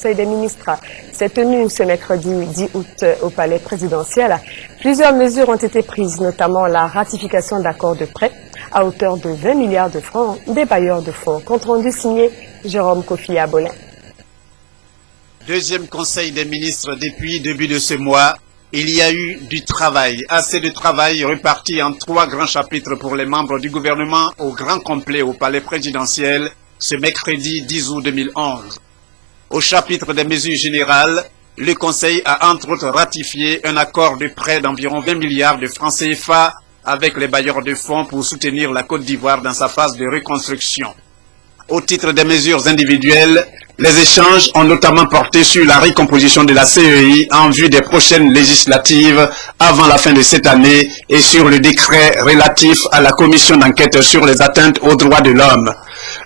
Le Conseil des ministres s'est tenu ce mercredi 10 août au palais présidentiel. Plusieurs mesures ont été prises, notamment la ratification d'accords de prêt à hauteur de 20 milliards de francs des bailleurs de fonds. Compte rendu signé Jérôme Kofi Abolin. Deuxième Conseil des ministres depuis début de ce mois. Il y a eu du travail, assez de travail réparti en 3 grands chapitres pour les membres du gouvernement au grand complet au palais présidentiel ce mercredi 10 août 2011. Au chapitre des mesures générales, le Conseil a entre autres ratifié un accord de prêt d'environ 20 milliards de francs CFA avec les bailleurs de fonds pour soutenir la Côte d'Ivoire dans sa phase de reconstruction. Au titre des mesures individuelles, les échanges ont notamment porté sur la recomposition de la CEI en vue des prochaines législatives avant la fin de cette année et sur le décret relatif à la commission d'enquête sur les atteintes aux droits de l'homme.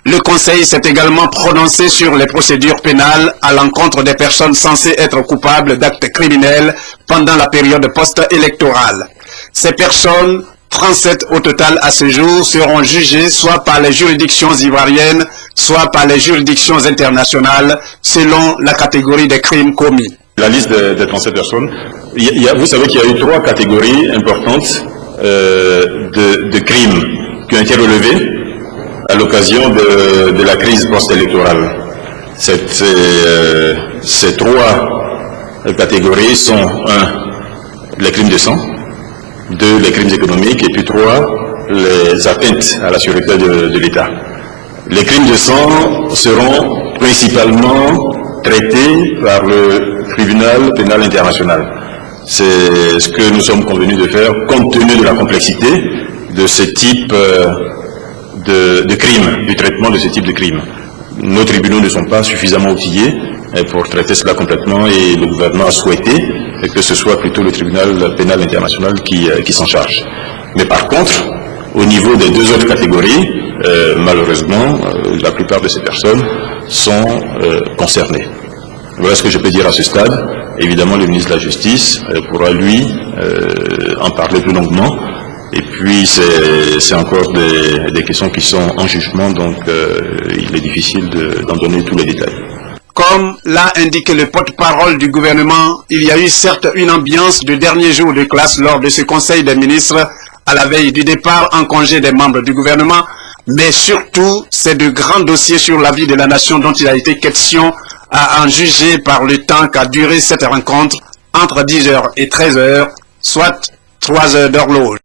Le Conseil s'est également prononcé sur les procédures pénales à l'encontre des personnes censées être coupables d'actes criminels pendant la période post-électorale. Ces personnes, 37 au total à ce jour, seront jugées soit par les juridictions ivoiriennes, soit par les juridictions internationales, selon la catégorie des crimes commis. La liste des 37 personnes, vous savez qu'il y a eu 3 catégories importantes de crimes qui ont été relevés à l'occasion de la crise post-électorale. Ces 3 catégories sont 1. Les crimes de sang, 2. Les crimes économiques et puis 3. Les atteintes à la sûreté de l'État. Les crimes de sang seront principalement traités par le tribunal pénal international. C'est ce que nous sommes convenus de faire compte tenu de la complexité de ce type de crimes, du traitement de ce type de crimes. Nos tribunaux ne sont pas suffisamment outillés pour traiter cela complètement et le gouvernement a souhaité que ce soit plutôt le tribunal pénal international qui s'en charge. Mais par contre, au niveau des 2 autres catégories, malheureusement, la plupart de ces personnes sont concernées. Voilà ce que je peux dire à ce stade. Évidemment, le ministre de la Justice pourra, lui, en parler plus longuement. Et puis, c'est encore des questions qui sont en jugement, donc il est difficile d'en donner tous les détails. Comme l'a indiqué le porte-parole du gouvernement, il y a eu certes une ambiance de dernier jour de classe lors de ce Conseil des ministres à la veille du départ en congé des membres du gouvernement, mais surtout, c'est de grands dossiers sur la vie de la nation dont il a été question à en juger par le temps qu'a duré cette rencontre entre 10h et 13h, soit 3 heures d'horloge.